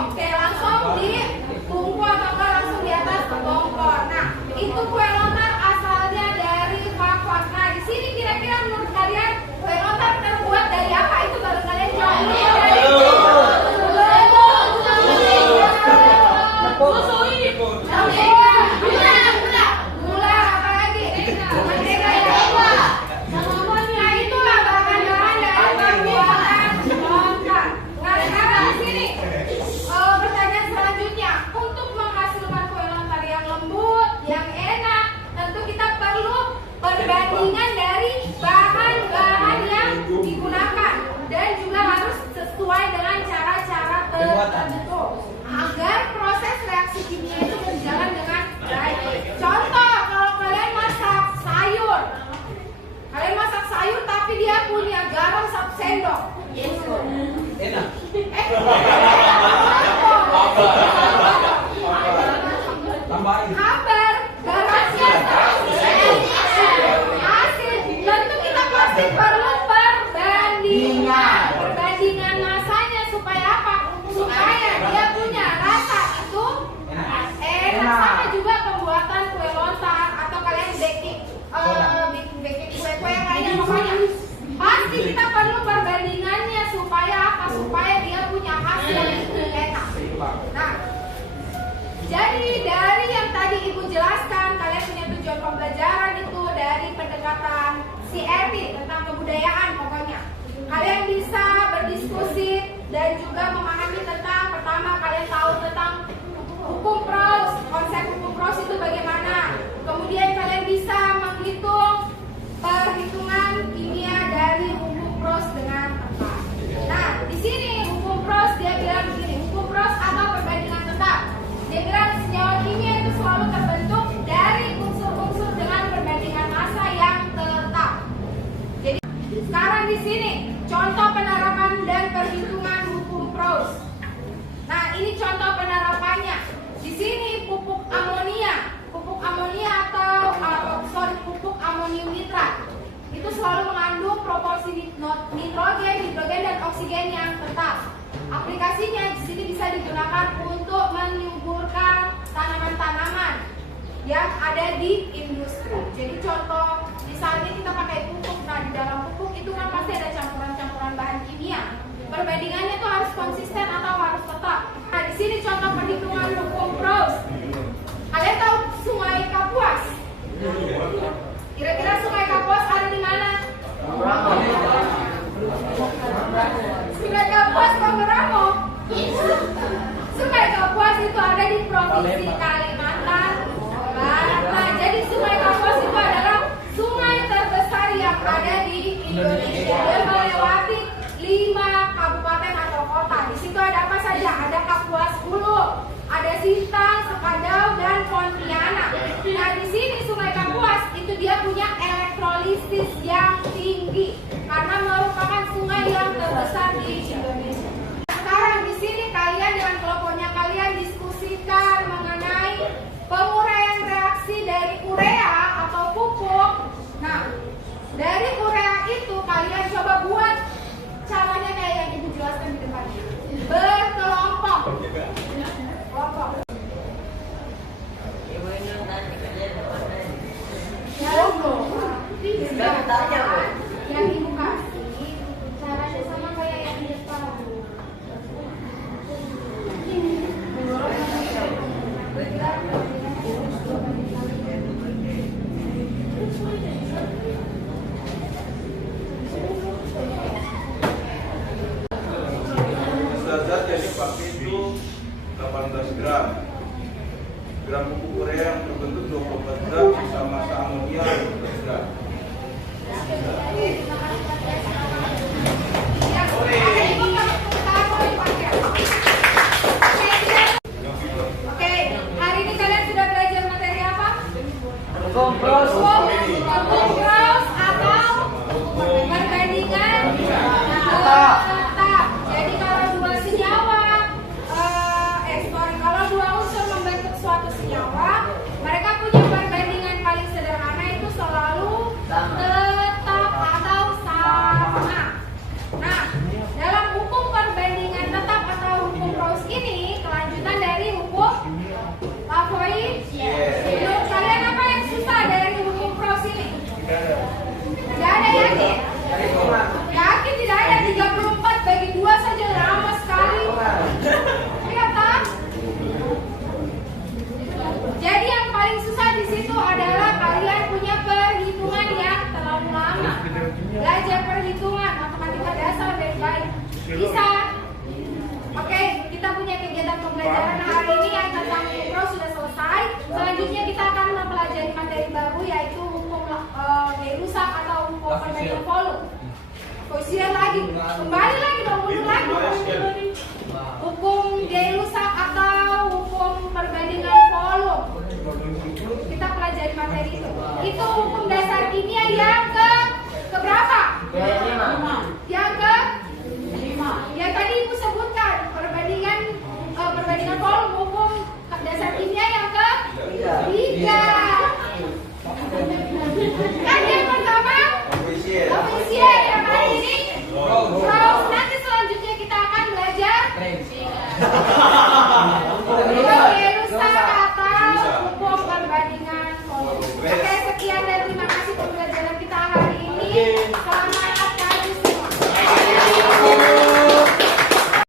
Oke, langsung di tungku atau langsung di atas kompor. Nah, itu kue lontar asalnya dari Fakfak. Nah, di sini kira-kira menurut kalian kue lontar terbuat dari apa? Itu baru kalian jawab. Gula, apa lagi? Mentega ya. Nah, itulah bahan-bahan dari pembuatan lontar. Nah, sekarang di sini pertanyaan selanjutnya, untuk menghasilkan kue lontar yang lembut, yang enak, tentu kita perlu perbandingan dari bahan-bahan yang digunakan dan juga harus sesuai dengan cara-cara tertentu agar proses reaksi kimia itu berjalan dengan baik. Contoh, kalau kalian masak sayur, tapi dia punya garam 1 sendok. Enak. Tambahin. Hambar, garamnya asin. Tentu kita pasti perlu perbandingan masanya supaya apa? Supaya dia punya rasa itu enak. Sama juga pembuatan kue lontar atau kalian bikin kue-kue yang lainnya, pokoknya pasti kita perlu perbandingannya supaya apa? Supaya dia punya hasil yang enak. Nah, jadi dari yang tadi Ibu jelaskan, kalian punya tujuan pembelajaran itu dari pendekatan CRT tentang kebudayaan pokoknya. Kalian bisa berdiskusi dan juga memahami tentang, pertama kalian tahu tentang hukum Proust, konsep hukum Proust itu bagaimana. Kemudian kalian bisa menghitung perhitungan kimia dari hukum Proust dengan tepat. Nah, di sini hukum Proust dia bilang begini, hukum Proust atau perbandingan tetap. Dia bilang senyawa kimia itu selalu terbentuk dari unsur-unsur dengan perbandingan massa yang tetap. Jadi sekarang di sini contoh penerapan dan perhitungan hukum Proust. Nah, ini contoh penerapannya. Di sini pupuk amonia atau pupuk amonium nitrat itu selalu mengandung proporsi nitrogen, hidrogen dan oksigen yang tetap. Aplikasinya di sini bisa digunakan untuk menyuburkan tanaman-tanaman yang ada di industri. Jadi contoh misalnya kita pakai pupuk, nah di dalam pupuk itu kan pasti ada campuran-campuran bahan kimia. Perbandingannya itu harus konsisten atau harus tetap. Nah, di sini contoh perhitungan hukum Proust. Kalian tahu Sungai Kapuas? Kira-kira Sungai Kapuas ada di mana? Sungai Kapuas Pangrango. Sungai Kapuas itu ada di provinsi Kalimantan Barat. Nah, jadi Sungai Kapuas itu adalah sungai terbesar yang ada di Indonesia. Dia melewati 5 kabupaten atau kota. Di situ ada apa saja? Ada Kapuas Hulu, ada Sintang, Sekadau, dan Pontianak. Nah, di sini Sungai Kapuas itu dia punya elektrolisis yang tinggi karena merupakan sungai yang terbesar di Indonesia. Sekarang di sini kalian dengan kelompoknya kalian diskusikan mengenai penguraian reaksi dari urea atau pupuk. Nah, dari urea itu kalian coba buat caranya kayak yang Ibu jelaskan di depan. Berkelompok. Kelompok. Yang Ibu kasih caranya sama kayak yang di depan. Zat yang dipakai itu 18 gram pupuk urea yang terbentuk 24 gram sisa massa amonia 12 gram. Oke, hari ini kalian sudah belajar materi apa? Hukum Proust. Hukum Proust atau perbandingan tetap. Jadi kalau dua senyawa, kalau dua unsur membentuk suatu senyawa, mereka punya perbandingan paling sederhana itu selalu tetap atau sama. yaitu hukum gaya rusak atau hukum perbandingan volume. Koefisien lagi, kembali lagi dong, mundur lagi. Hukum gaya rusak atau hukum perbandingan volume. Kita pelajari materi itu. Itu hukum dasar kimia yang ke berapa? Yang ke 5. Yang tadi Ibu sebutkan perbandingan volume, hukum dasar kimia yang ke 3. Kan yang pertama koefisien, yang kali ini Gauss. Nanti selanjutnya kita akan belajar hukum gaya rusak atau hukum perbandingan volume. Oke, sekian dari